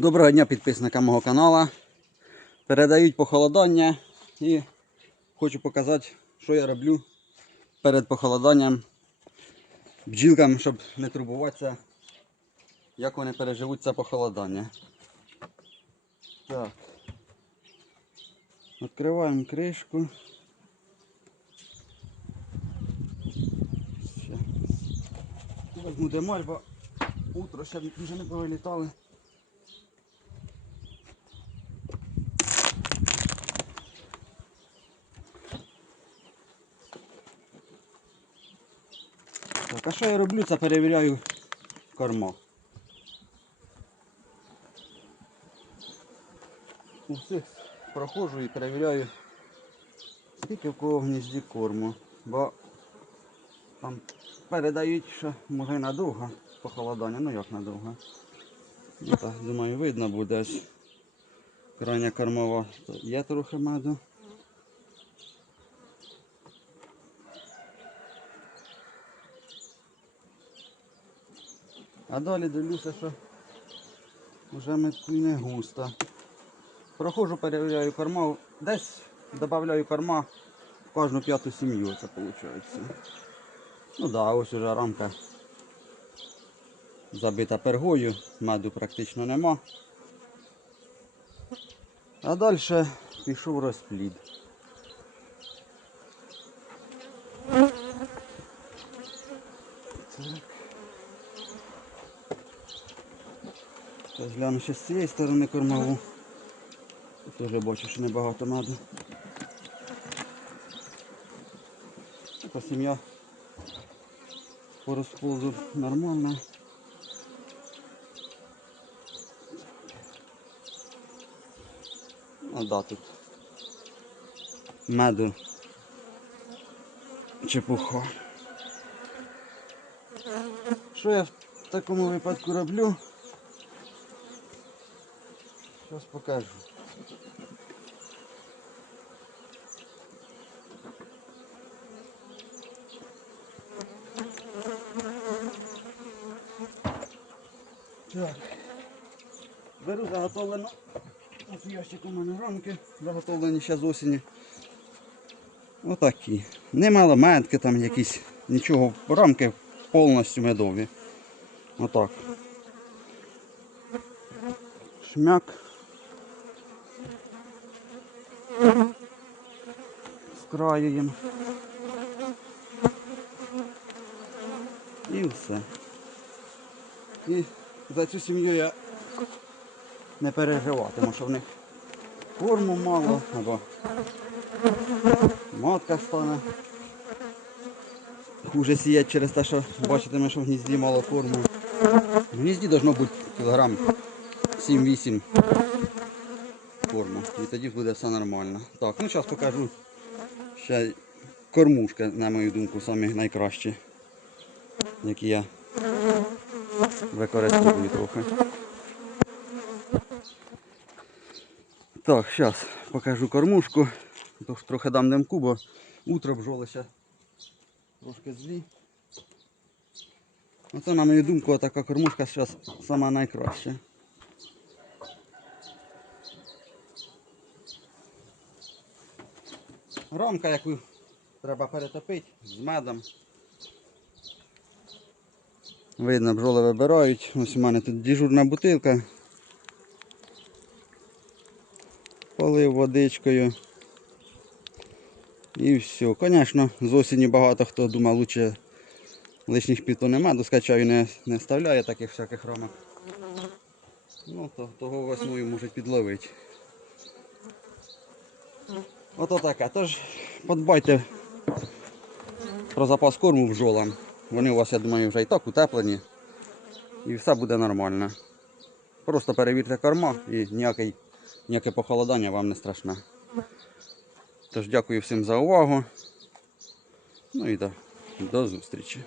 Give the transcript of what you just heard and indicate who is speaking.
Speaker 1: Доброго дня підписникам мого каналу. Передають похолодання і хочу показати, що я роблю перед похолоданням бджілкам, щоб не турбуватися, як вони переживуть це похолодання. Так. Відкриваємо кришку. Возьму демаль, бо утро ще вже не повилітали. Так, а що я роблю? Це перевіряю корма. У проходжу і перевіряю, скільки в кого в гнізді корму. Бо там передають, що може надовго похолодання, ну як надовго. Ну, так, думаю, видно буде ось крайня кормова. Є трохи меду. А далі дивлюся, що вже метку не густо. Проходжу, перевіряю корма. Десь додаю корма в кожну п'яту сім'ю, це виходить. Ну так, да, ось уже рамка забита пергою, меду практично нема. А далі пішов розплід. Зараз гляну ще з цієї сторони кормову. Тут Теж бачу, що небагато меду. Така сім'я по розплоду нормальна. Ну да, тут меду чепуха. Що я в такому випадку роблю? Зараз покажу. Так. Беру заготовлену. Ось ящик у мене рамки, заготовлені ще з осені. Отакі. Немало метки там якісь, нічого, рамки повністю медові. Отак. Шмяк. Скраюємо. І все. І за цю сім'ю я не переживатиму, що в них корму мало або матка стане. Хуже сіять через те, що бачитиме, що в гнізді мало корму. В гнізді должно бути кілограм 7-8 корму. І тоді буде все нормально. Так, ну зараз покажу ще кормушки, на мою думку, самі найкращі, які я використовую трохи. Так, зараз покажу кормушку. Тож трохи дам демку, бо утро бджоли ще трошки злі. Оце, на мою думку, така кормушка зараз сама найкраща. Рамка, яку треба перетопити з медом. Видно, бджоли вибирають. Ось у мене тут дежурна бутилка. Полив водичкою. І все. Звісно, з осені багато хто думав, лучше лишніх піту нема, до скачаю не, не вставляє таких всяких рамок. Ну, то, того весною можуть підловити. Ото таке. Тож подбайте про запас корму бджолам. Вони у вас, я думаю, вже і так утеплені. І все буде нормально. Просто перевірте корма і ніякий, ніяке похолодання вам не страшне. Тож дякую всім за увагу. Ну і до, до зустрічі.